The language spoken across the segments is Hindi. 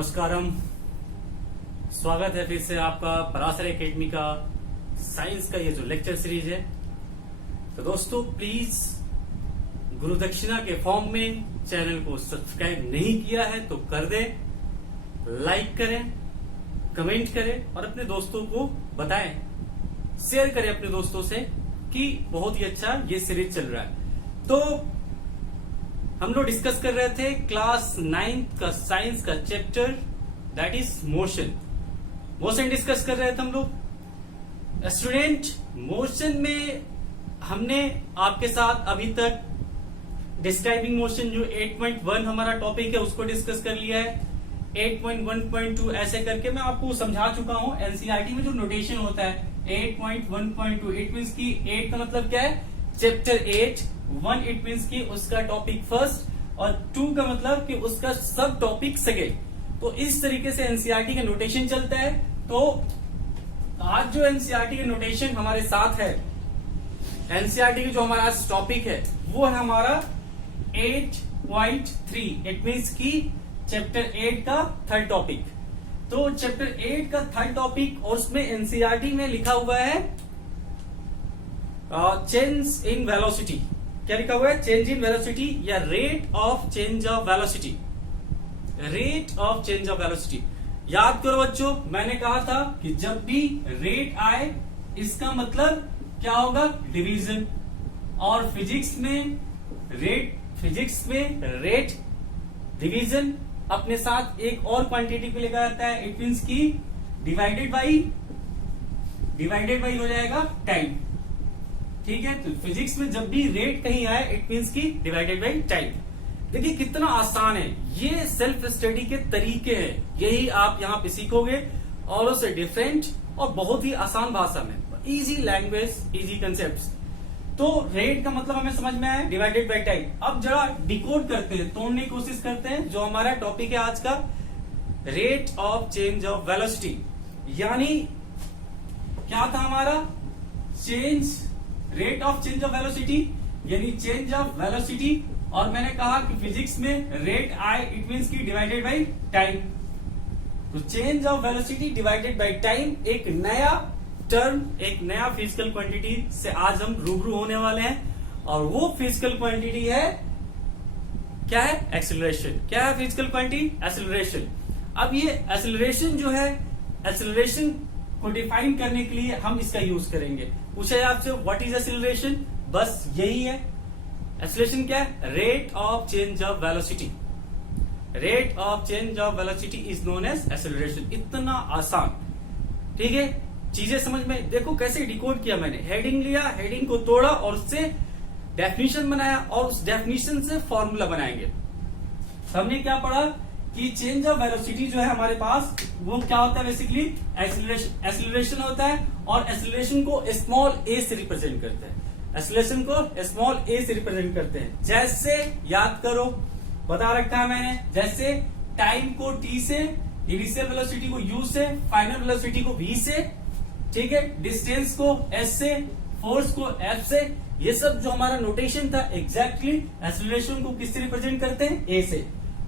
नमस्कारम। स्वागत है फिर से आपका पराशर एकेडमी का साइंस का ये जो लेक्चर सीरीज है। तो दोस्तों प्लीज गुरु दक्षिणा के फॉर्म में चैनल को सब्सक्राइब नहीं किया है तो कर दें, लाइक करें, कमेंट करें और अपने दोस्तों को बताएं, शेयर करें अपने दोस्तों से कि बहुत ही अच्छा ये सीरीज चल रहा है। तो हम लोग डिस्कस कर रहे थे क्लास 9th का साइंस का chapter that is motion discuss कर रहे थे हम लोग। स्टूडेंट, मोशन में हमने आपके साथ अभी तक डिस्क्राइबिंग मोशन जो 8.1 हमारा टॉपिक है उसको डिस्कस कर लिया है। 8.1.2 ऐसे करके मैं आपको समझा चुका हूं। एनसीईआरटी में जो नोटेशन होता है 8.1.2 इट मीन्स की 8 का मतलब क्या है, चैप्टर 8। 1 इट मीन्स की उसका टॉपिक फर्स्ट और 2 का मतलब कि उसका सब टॉपिक सेकेंड। तो इस तरीके से एनसीईआरटी का नोटेशन चलता है। तो आज जो एनसीईआरटी का नोटेशन हमारे साथ है, एनसीईआरटी की जो हमारा आज टॉपिक है वो है हमारा 8.3 इट मीन्स की चैप्टर 8 का थर्ड टॉपिक। तो चैप्टर 8 का थर्ड टॉपिक और उसमें एनसीईआरटी में लिखा हुआ है चेंज इन वेलोसिटी। क्या लिखा हुआ है? चेंज इन वेलोसिटी या rate of change of velocity. Rate of change of velocity याद करो बच्चों, मैंने कहा था कि जब भी रेट आए इसका मतलब क्या होगा, डिवीजन। और फिजिक्स में रेट डिवीजन अपने साथ एक और क्वांटिटी को लेकर आता है, इट मीन्स की डिवाइडेड बाई हो जाएगा टाइम। ठीक है, तो फिजिक्स में जब भी रेट कहीं आए इट मीन्स की डिवाइडेड बाई टाइम। देखिए कितना आसान है, ये सेल्फ स्टडी के तरीके हैं, यही आप यहाँ पे सीखोगे और उससे डिफरेंट और बहुत ही आसान भाषा में, इजी लैंग्वेज, इजी कंसेप्ट्स। तो रेट का मतलब हमें समझ में आया, डिवाइडेड बाई टाइम। अब जरा डिकोड करते हैं, तोड़ने की कोशिश करते हैं जो हमारा टॉपिक है आज का, rate of change of velocity. यानी क्या था हमारा, rate of change of velocity यानी चेंज ऑफ वेलोसिटी। और मैंने कहा कि फिजिक्स में रेट आए इट मीन्स की डिवाइडेड बाई टाइम। तो change of velocity divided by time एक नया टर्म, एक नया फिजिकल क्वांटिटी से आज हम रूबरू होने वाले हैं। और वो फिजिकल क्वांटिटी है, क्या है, एक्सेलरेशन। क्या है फिजिकल क्वांटिटी? एक्सेलरेशन। अब ये एक्सेलरेशन जो है, एक्सेलरेशन को डिफाइन करने के लिए हम इसका यूज करेंगे। पूछा आपसे व्हाट इज एक्सेलरेशन, बस यही है। एक्सेलरेशन क्या है? Rate of change of velocity. Rate of change of velocity is known as acceleration. इतना आसान, ठीक है। चीजें समझ में देखो कैसे डिकोड किया मैंने। हेडिंग लिया, हेडिंग को तोड़ा और उससे डेफिनेशन बनाया और उस डेफिनेशन से फॉर्मूला बनाएंगे। हमने क्या पढ़ा कि चेंज ऑफ वेलोसिटी जो है हमारे पास वो क्या होता है, बेसिकली एक्सेलरेशन होता है। और एक्सेलरेशन को स्मॉल ए से रिप्रेजेंट करते हैं, एक्सेलरेशन को स्मॉल ए से रिप्रेजेंट करते हैं। जैसे याद करो, बता रखा है मैंने, जैसे टाइम को टी से, इनिशियल वेलोसिटी को यू से, फाइनल वेलोसिटी को वी से, ठीक है, डिस्टेंस को एस से, फोर्स को एफ से। ये सब जो हमारा नोटेशन था एग्जैक्टली एक्सेलरेशन को किससे रिप्रेजेंट करते हैं, ए से।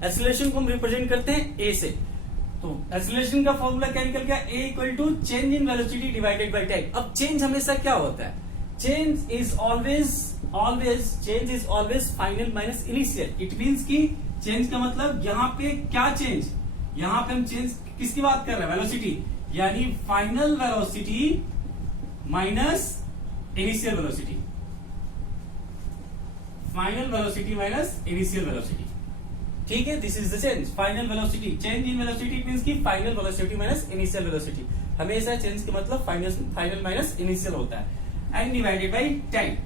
एक्सेलरेशन को हम रिप्रेजेंट करते हैं ए से। तो एक्सेलरेशन का फॉर्मूला क्या निकल गया, a equal to change in velocity divided by time. अब चेंज हमेशा क्या होता है, change is always final minus initial. It means की चेंज का मतलब यहाँ पे क्या चेंज, यहाँ पे हम चेंज किसकी बात कर रहे हैं, वेलोसिटी, यानी final velocity minus initial velocity. Final velocity minus initial velocity, ठीक है। This is the change, final velocity. Change in velocity means की final velocity minus initial velocity. हमेशा चेंज का मतलब फाइनल माइनस इनिशियल होता है। एंड डिवाइडेड बाई टाइम,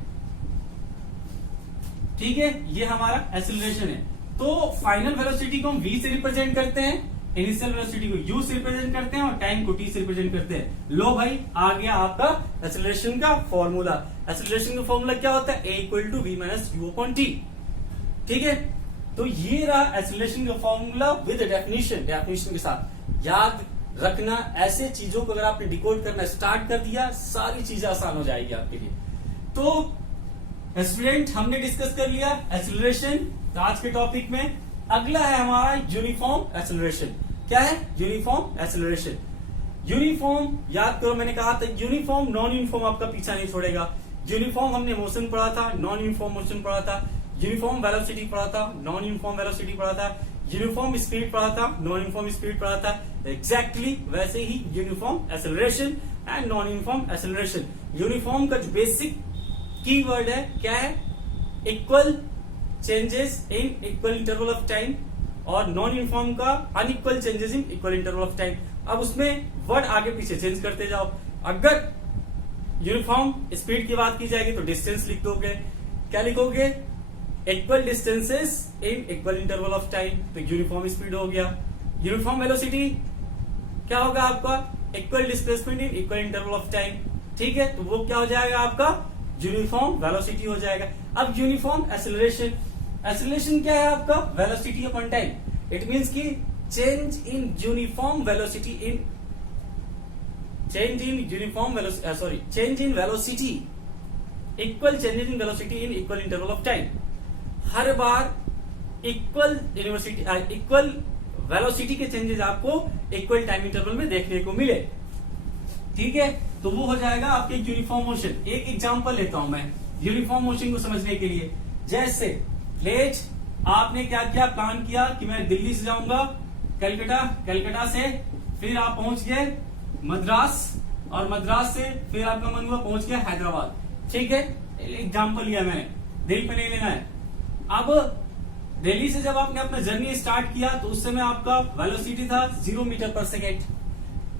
ठीक है। ये हमारा एक्सेलरेशन है। तो फाइनल वेलोसिटी को हम v से रिप्रेजेंट करते हैं, इनिशियल वेलोसिटी को u से रिप्रेजेंट करते हैं और टाइम को t से रिप्रेजेंट करते हैं। लो भाई, आ गया आपका एक्सेलरेशन का फॉर्मूला। एक्सेलरेशन का फॉर्मूला क्या होता है, a equal to v minus u upon t, ठीक है। तो ये रहा एक्सेलरेशन का फॉर्मूला विद डेफिनेशन के साथ। याद रखना, ऐसे चीजों को अगर आपने डिकोड करना स्टार्ट कर दिया, सारी चीजें आसान हो जाएगी आपके लिए। तो स्टूडेंट, हमने डिस्कस कर लिया एक्सेलरेशन आज के टॉपिक में। अगला है हमारा यूनिफॉर्म एक्सेलरेशन। क्या है? Uniform acceleration. यूनिफॉर्म याद करो, मैंने कहा था यूनिफॉर्म नॉन यूनिफॉर्म आपका पीछा नहीं छोड़ेगा। यूनिफॉर्म हमने मोशन पढ़ा था, नॉन यूनिफॉर्म मोशन पढ़ा था, यूनिफॉर्म वेलोसिटी पढ़ा था, नॉन यूनिफॉर्म वेलोसिटी पढ़ा था, यूनिफॉर्म स्पीड पढ़ा था, नॉन यूनिफॉर्म स्पीड पढ़ा था। एग्जैक्टली वैसे ही uniform acceleration and non uniform acceleration. Uniform का जो बेसिक कीवर्ड है क्या है? Equal changes in equal interval of time, और नॉन यूनिफॉर्म का unequal changes in equal interval of time. अब उसमें वर्ड आगे पीछे चेंज करते जाओ। अगर यूनिफॉर्म स्पीड की बात की जाएगी तो डिस्टेंस लिख दोगे। क्या लिखोगे? Equal distances in equal interval of time, तो यूनिफॉर्म स्पीड हो गया। यूनिफॉर्म वेलोसिटी क्या होगा आपका? Equal displacement in equal interval of time. ठीक है, तो वो क्या हो जाएगा आपका? यूनिफॉर्म वेलोसिटी हो जाएगा। अब यूनिफॉर्म एक्सेलरेशन, एक्सेलरेशन क्या है आपका? Velocity upon time. It means की change in uniform velocity in change in velocity, equal changes in velocity in equal interval of time. हर बार इक्वल वेलोसिटी के चेंजेस आपको इक्वल टाइम इंटरवल में देखने को मिले। ठीक है, तो वो हो जाएगा आपके यूनिफॉर्म मोशन। एक एग्जांपल लेता हूं मैं यूनिफॉर्म मोशन को समझने के लिए। जैसे लेट आपने क्या क्या प्लान किया कि मैं दिल्ली से जाऊंगा कलकत्ता, कलकत्ता से फिर आप पहुंच गए मद्रास, और मद्रास से फिर आपका मन हुआ पहुंच गया हैदराबाद। ठीक है, एग्जांपल लिया मैंने, दिल पे नहीं लेना है। अब दिल्ली से जब आपने अपना जर्नी स्टार्ट किया तो उस समय आपका वेलोसिटी था 0 मीटर पर सेकेंड।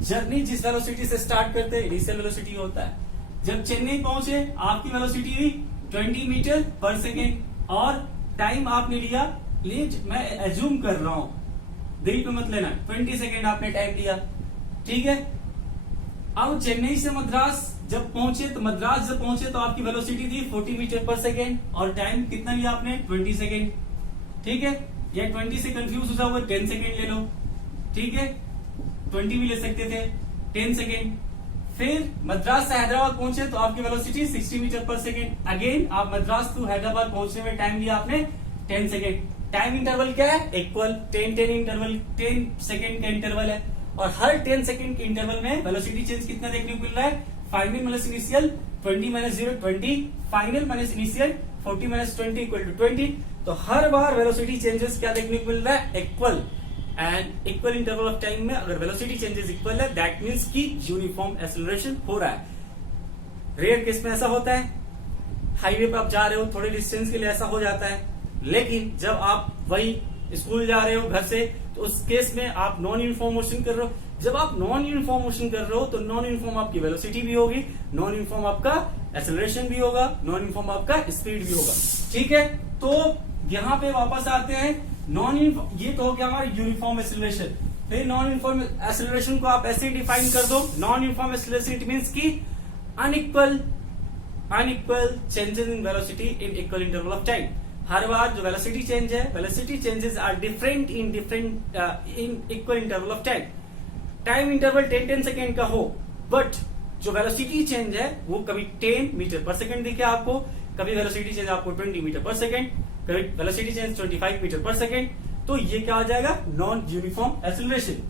जर्नी जिस वेलोसिटी से स्टार्ट करते हैं इनिशियल वेलोसिटी होता है। जब चेन्नई पहुंचे आपकी वेलोसिटी हुई 20 मीटर पर सेकेंड, और टाइम आपने लिया, मैं एज्यूम कर रहा हूं, दिल पे मत लेना, 20 सेकेंड आपने टाइम लिया। ठीक है, अब चेन्नई से मद्रास जब पहुंचे तो मद्रास जब पहुंचे तो आपकी वेलोसिटी थी 40 मीटर पर सेकेंड, और टाइम कितना लिया आपने? 20 सेकेंड। ठीक है, या 20 से कंफ्यूज हो जाओगे 10 सेकेंड ले लो। ठीक है, 20 भी ले सकते थे, 10 सेकेंड। फिर मद्रास से हैदराबाद पहुंचे तो आपकी वेलोसिटी 60 मीटर पर सेकेंड। अगेन आप मद्रास टू हैदराबाद पहुंचने में टाइम लिया आपने 10 सेकेंड। टाइम इंटरवल क्या है? इक्वल 10 इंटरवल, 10 सेकेंड का इंटरवल है, और हर 10 सेकेंड के इंटरवल में वेलोसिटी चेंज कितना देखने को मिल रहा है? Final minus initial 20 minus 0 20, final minus initial 40 minus 20 equal to 20। तो हर बार वेलोसिटी चेंजेस क्या देखने को मिल रहा है? Equal. And equal interval of time में अगर वेलोसिटी चेंजेस इक्वल है दैट मींस की यूनिफॉर्म एक्सेलरेशन हो रहा है। रेयर केस में ऐसा होता है, हाईवे पे आप जा रहे हो थोड़े डिस्टेंस के लिए ऐसा हो जाता है, लेकिन जब आप वही स्कूल जा रहे हो घर से तो उस केस में आप नॉन यूनिफॉर्म मोशन कर रहे हो। जब आप नॉन यूनिफॉर्म मोशन कर रहे हो तो नॉन यूनिफॉर्म आपकी वेलोसिटी भी होगी, नॉन यूनिफॉर्म आपका एक्सेलरेशन भी होगा, नॉन यूनिफॉर्म आपका स्पीड भी होगा। ठीक है, तो यहाँ पे वापस आते हैं नॉन यूनिफॉर्म, ये तो हो गया हमारा यूनिफॉर्म एक्सेलरेशन। फिर नॉन यूनिफॉर्म एक्सेलरेशन को आप ऐसे डिफाइन कर दो, non uniform acceleration it means की unequal changes in velocity in equal interval of time. हर बार जो वेलोसिटी चेंज है, velocity changes are different in equal interval of time. Time interval 10 second का हो, बट जो वेलोसिटी चेंज है वो कभी 10 मीटर पर सेकेंड दिखे आपको, कभी वेलोसिटी चेंज आपको 20 मीटर पर सेकेंड, कभी वेलोसिटी चेंज 25 मीटर पर सेकेंड। तो ये क्या हो जाएगा? Non uniform acceleration.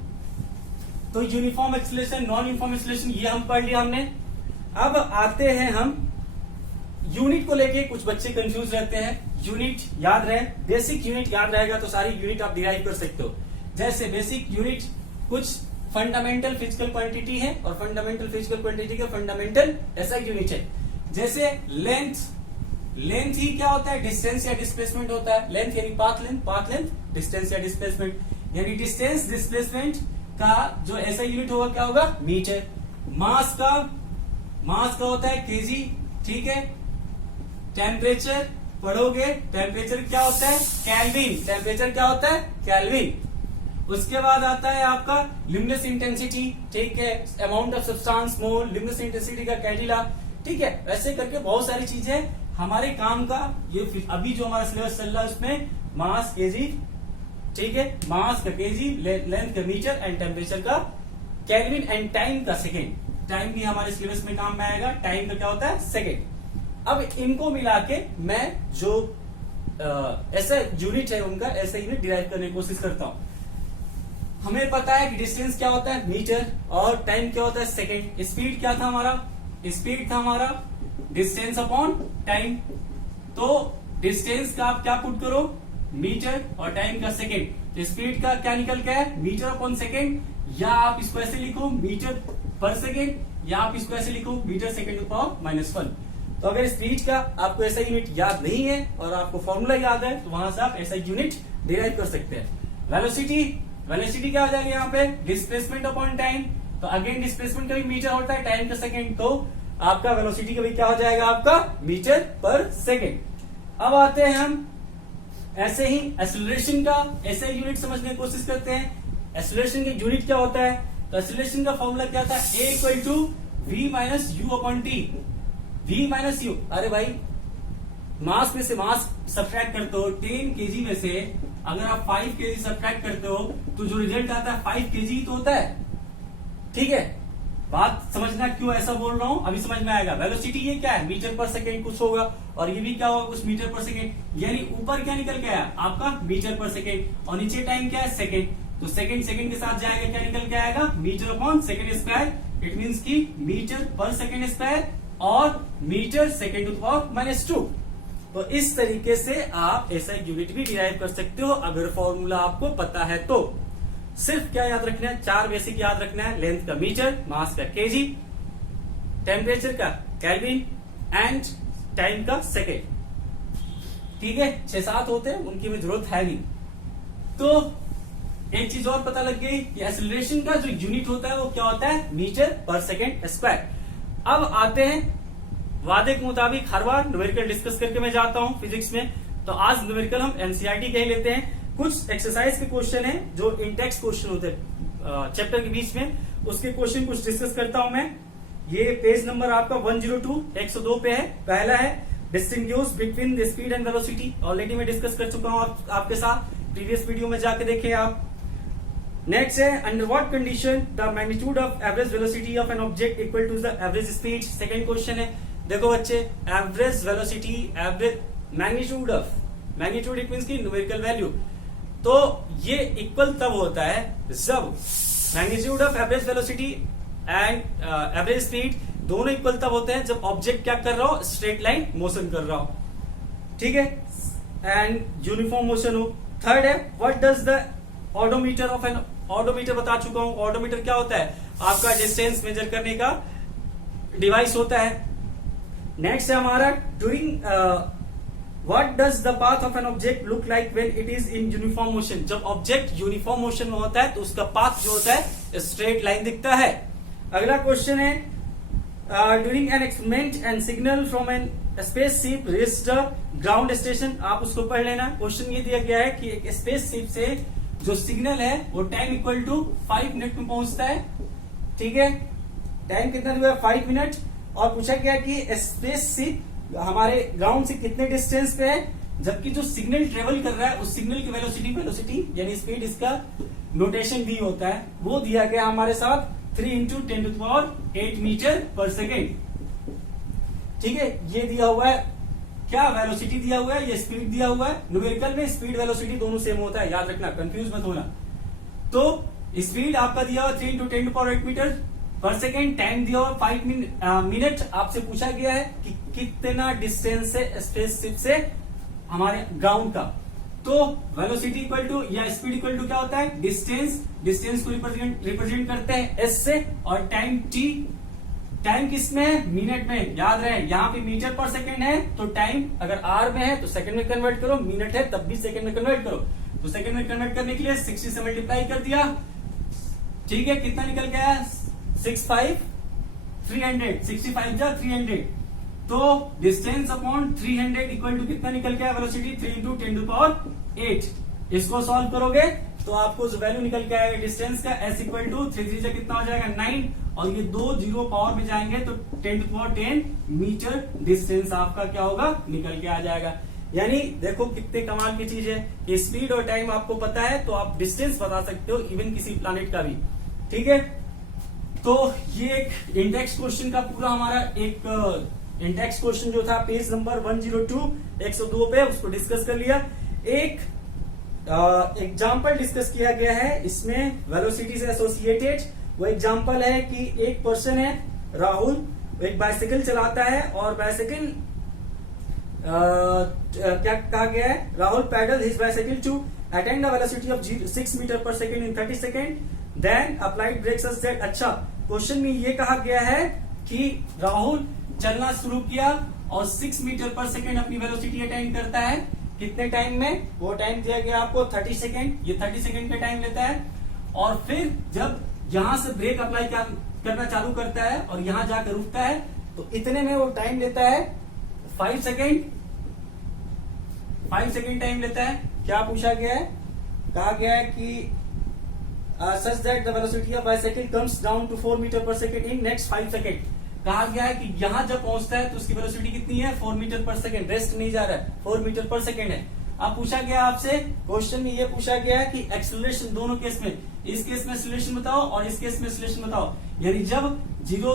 तो uniform acceleration, non uniform acceleration ये हम पढ़ लिया हमने। अब आते हैं हम यूनिट को लेके, कुछ बच्चे कंफ्यूज रहते हैं। यूनिट याद रहे, बेसिक यूनिट याद रहेगा तो सारी यूनिट आप डिराइव कर सकते हो। जैसे बेसिक यूनिट कुछ फंडामेंटल फिजिकल क्वांटिटी है, और फंडामेंटल फिजिकल क्वांटिटी का फंडामेंटल ऐसा यूनिट है। जैसे लेंथ, लेंथ ही क्या होता है? डिस्टेंस या डिस्प्लेसमेंट होता है। लेंथ यानी पाथ लेंथ, डिस्टेंस या डिस्प्लेसमेंट यानी डिस्टेंस डिस्प्लेसमेंट का जो ऐसा यूनिट होगा क्या होगा? मीटर। मास का होता है केजी। ठीक है, टेम्परेचर पढ़ोगे, टेम्परेचर क्या होता है? केल्विन। टेम्परेचर क्या होता है? केल्विन। उसके बाद आता है आपका ल्यूमिनस इंटेंसिटी। ठीक है, amount of substance mole, luminous intensity का कैडिला। ठीक है, ऐसे करके बहुत सारी चीजें हमारे काम का, ये अभी जो हमारा सिलेबस चल रहा है उसमें मास केजी। ठीक है, मास का केजी, लेंथ का मीटर, एंड टेम्परेचर का केल्विन, एंड टाइम का सेकेंड। टाइम भी हमारे सिलेबस में काम में आएगा। टाइम का क्या होता है? सेकेंड। अब इनको मिला के मैं जो ऐसा यूनिट है उनका ऐसा यूनिट डिराइव करने की कोशिश करता हूं। हमें पता है कि डिस्टेंस क्या होता है मीटर और टाइम क्या होता है सेकेंड। स्पीड क्या था हमारा, स्पीड था हमारा डिस्टेंस अपॉन टाइम। तो डिस्टेंस का आप क्या पुट करो मीटर और टाइम का सेकेंड, तो स्पीड का क्या निकल के है मीटर अपॉन सेकेंड, या आप इसको ऐसे लिखो मीटर पर सेकेंड, या आप इसको ऐसे लिखो मीटर सेकेंड टू पावर -1। तो अगर स्पीड का आपको ऐसा यूनिट याद नहीं है और आपको फॉर्मूला याद है तो वहां से आप ऐसा यूनिट डिराइव कर सकते हैं। वेलोसिटी, वेलोसिटी क्या हो जाएगा यहाँ पे डिस्प्लेसमेंट अपॉन टाइम। तो अगेन डिस्प्लेसमेंट का भी मीटर होता है, टाइम का सेकेंड, तो आपका वेलोसिटी का भी क्या हो जाएगा आपका मीटर पर सेकेंड। अब आते हैं हम ऐसे ही एक्सेलरेशन का ऐसे यूनिट समझने की कोशिश करते हैं। एक्सेलरेशन की यूनिट क्या होता है, तो एक्सेलरेशन का फॉर्मूला क्या था a equal to v minus u upon t. v minus u, अरे भाई मास में से मास सब्ट्रैक्ट करते हो 10 केजी में से अगर आप 5 केजी सब्ट्रैक्ट करते हो तो जो रिजल्ट आता है 5 केजी तो होता है। ठीक है, बात समझना क्यों ऐसा बोल रहा हूं अभी समझ में आएगा। वेलोसिटी ये क्या है मीटर पर सेकेंड कुछ होगा और ये भी क्या होगा कुछ मीटर पर सेकेंड, यानी ऊपर क्या निकल गया आपका मीटर पर सेकेंड और नीचे टाइम क्या है सेकेंड। तो सेकेंड सेकेंड के साथ जाएगा क्या निकल के आएगा metre upon second square. It means की मीटर पर सेकेंड स्क्वायर और metre second to the power -2। तो इस तरीके से आप ऐसा यूनिट भी डिराइव कर सकते हो अगर फॉर्मूला आपको पता है तो। सिर्फ क्या याद रखना है, 4 बेसिक याद रखना है, लेंथ का मीटर, मास का केजी, टेम्परेचर का केल्विन एंड टाइम का सेकेंड। ठीक है, 6-7 होते हैं उनकी में जरूरत है नहीं। तो एक चीज और पता लग गई कि एक्सेलरेशन का जो यूनिट होता है वो क्या होता है मीटर पर सेकेंड स्क्वायर। अब आते हैं वादे के मुताबिक हर बार न्यूमेरिकल डिस्कस करके मैं जाता हूं फिजिक्स में, तो आज न्यूमेरिकल हम एनसीईआरटी के ही लेते हैं। कुछ एक्सरसाइज के क्वेश्चन हैं जो इंटेक्स्ट क्वेश्चन होते हैं चैप्टर के बीच में, उसके क्वेश्चन कुछ डिस्कस करता हूं मैं। ये पेज नंबर आपका 102 102 पे है। पहला है distinguish between the speed and velocity, already मैं डिस्कस कर चुका हूं आपके साथ, प्रीवियस वीडियो में जाके देखें आप। नेक्स्ट है under what condition the magnitude of average velocity of an object equal to the average speed. Second question है, देखो बच्चे average velocity, average magnitude of, magnitude it means की न्यूमेरिकल वैल्यू, तो ये इक्वल तब होता है जब magnitude of average velocity and average speed दोनों इक्वल तब होते हैं जब ऑब्जेक्ट क्या कर रहा हो स्ट्रेट लाइन मोशन कर रहा हो। ठीक है, एंड यूनिफॉर्म मोशन हो। थर्ड है what does the odometer of an, odometer बता चुका हूं, ऑडोमीटर क्या होता है आपका डिस्टेंस मेजर करने का डिवाइस होता है। नेक्स्ट है हमारा during what does the path of an object look like when it is in uniform motion. जब ऑब्जेक्ट यूनिफॉर्म मोशन में होता है तो उसका पाथ जो होता है स्ट्रेट लाइन दिखता है। अगला क्वेश्चन है during an experiment and signal from an spaceship reached ground station. आप उसको पढ़ लेना। क्वेश्चन ये दिया गया है कि एक स्पेसशिप से जो सिग्नल है वो टाइम इक्वल टू 5 मिनट में पहुंचता है। ठीक है, टाइम कितना दिया 5 मिनट, और पूछा गया कि स्पेसशिप हमारे ग्राउंड से कितने डिस्टेंस पे है, जबकि जो सिग्नल ट्रेवल कर रहा है उस सिग्नल की वेलोसिटी यानी स्पीड, इसका नोटेशन भी होता है, वो दिया गया हमारे साथ 3 × 10⁸ मीटर पर सेकेंड। ठीक है, ये दिया हुआ है क्या वेलोसिटी दिया हुआ है, ये स्पीड दिया हुआ है। न्यूमेरिकल में स्पीड वेलोसिटी दोनों सेम होता है, याद रखना, कंफ्यूज मत होना। तो स्पीड आपका दिया हुआ 3 × 10⁸ मीटर पर सेकेंड, टाइम दिया हुआ 5 मिनट। आपसे पूछा गया है कि कितना डिस्टेंस है स्पेसशिप से हमारे ग्राउंड का। तो वेलोसिटी इक्वल टू या स्पीड इक्वल टू क्या होता है डिस्टेंस, डिस्टेंस को रिप्रेजेंट करते हैं एस से, और टाइम टी, टाइम किस में है मिनट में। याद रहे यहाँ पे मीटर पर सेकेंड है तो टाइम अगर आर में है तो सेकेंड में कन्वर्ट करो, मिनट है तब भी सेकेंड में कन्वर्ट करो। तो सेकेंड में कन्वर्ट करने के लिए 60 से मल्टीप्लाई कर दिया। ठीक है, कितना निकल गया 65 300, 65 जा 300, तो डिस्टेंस अपॉन 300 इक्वल टू कितना निकल गया वेलोसिटी 3 × 10⁸। इसको सॉल्व करोगे तो आपको जो वैल्यू निकल के आएगा डिस्टेंस का s इक्वल टू 3 3 कितना हो जाएगा 9, और ये 2 जीरो पावर में जाएंगे तो 10⁻10 मीटर डिस्टेंस आपका क्या होगा निकल के आ जाएगा। यानी देखो कितने कमाल की चीज है कि स्पीड और टाइम आपको पता है तो आप डिस्टेंस बता सकते हो इवन किसी प्लैनेट का भी। ठीक है, तो ये एक इंडेक्स क्वेश्चन का पूरा हमारा एक इंडेक्स क्वेश्चन जो था पेज नंबर 102 102 पे उसको डिस्कस कर लिया। एक एग्जाम्पल डिस्कस किया गया है इसमें वेलोसिटी से एसोसिएटेड। वो एग्जाम्पल है कि एक पर्सन है राहुल, एक बाइसिकल चलाता है और बाइसिकल क्या कहा गया है, Rahul paddle his bicycle to attend the velocity of 6 metre पर second in 30 second, then applied brakes such that. अच्छा, क्वेश्चन में ये कहा गया है कि राहुल चलना शुरू किया और 6 मीटर पर सेकेंड अपनी वेलोसिटी अटेंड करता है। कितने टाइम में? वो टाइम दिया गया आपको 30 सेकेंड। ये 30 सेकेंड का टाइम लेता है और फिर जब यहां से ब्रेक अप्लाई करना चालू करता है और यहां जाकर रुकता है तो इतने में वो टाइम लेता है 5 सेकेंड। 5 सेकेंड टाइम लेता है। क्या पूछा गया है? कहा गया है कि such that the velocity of bicycle comes down to 4 metre पर सेकेंड इन नेक्स्ट 5 सेकेंड। कहा गया है कि यहां जब पहुंचता है तो उसकी वेलोसिटी कितनी है? 4 मीटर पर सेकेंड। रेस्ट नहीं जा रहा है, 4 मीटर पर सेकेंड है। अब पूछा गया आपसे क्वेश्चन में, ये पूछा गया है कि एक्सेलरेशन दोनों केस में, इस केस में एक्सेलरेशन बताओ और इस केस में एक्सेलरेशन बताओ। यानी जब 0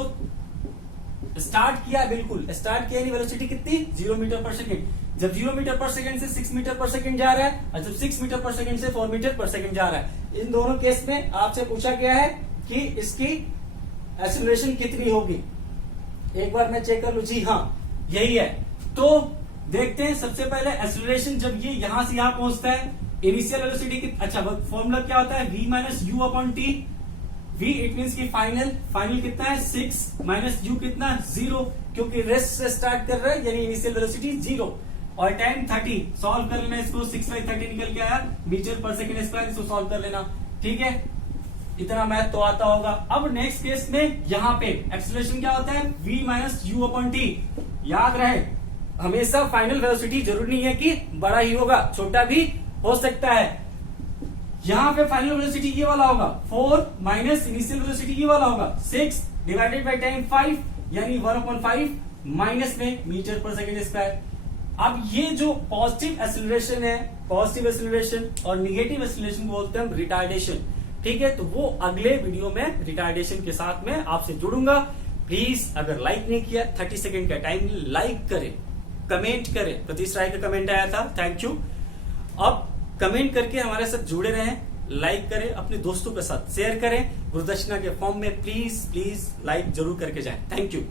स्टार्ट किया, बिल्कुल स्टार्ट किया, यानी वेलोसिटी कितनी? 0 मीटर पर सेकेंड। जब 0 मीटर पर सेकेंड से 6 मीटर पर सेकेंड जा रहा है और जब 6 मीटर पर सेकेंड से 4 मीटर पर सेकेंड जा रहा है, इन दोनों केस में आपसे पूछा गया है कि इसकी एक्सेलरेशन कितनी होगी। एक बार मैं चेक कर लू। जी हाँ, यही है। तो देखते हैं सबसे पहले एक्सेलरेशन जब ये यहां से यहां पहुंचता है, इनिशियल वेलोसिटी की, अच्छा फॉर्मूला क्या होता है? v minus u upon t. v it means की फाइनल कितना है? 6 माइनस यू कितना? 0, क्योंकि रेस्ट से स्टार्ट कर रहा है यानी इनिशियल वेलोसिटी 0 और टाइम 30। सॉल्व कर लेना इसको, 6/30 निकल के आया मीटर पर सेकेंड स्क्वायर। इसको सॉल्व कर लेना, ठीक है? इतना मैथ तो आता होगा। अब नेक्स्ट केस में यहां पे एक्सेलरेशन क्या होता है? v minus u upon T. याद रहे हमेशा फाइनल वेलोसिटी जरूरी नहीं है कि बड़ा ही होगा, छोटा भी हो सकता है। यहां पे फाइनल वेलोसिटी ये वाला होगा 4 माइनस इनिशियल वेलोसिटी ये वाला होगा 6 डिवाइडेड बाय टाइम 5 यानी 1/5 माइनस में मीटर पर सेकेंड स्क्वायर। अब ये जो पॉजिटिव एक्सेलरेशन है, पॉजिटिव एक्सेलरेशन और निगेटिव एक्सेलरेशन को बोलते हैं हम रिटार्डेशन, ठीक है? तो वो अगले वीडियो में रिटार्डेशन के साथ में आपसे जुड़ूंगा। प्लीज अगर लाइक नहीं किया 30 सेकेंड का टाइम लाइक करें, कमेंट करें। प्रतीश राय का कमेंट आया था, थैंक यू। अब कमेंट करके हमारे साथ जुड़े रहें, लाइक करें, अपने दोस्तों के साथ शेयर करें। गुरुदक्षिणा के फॉर्म में प्लीज लाइक जरूर करके जाएं। Thank you.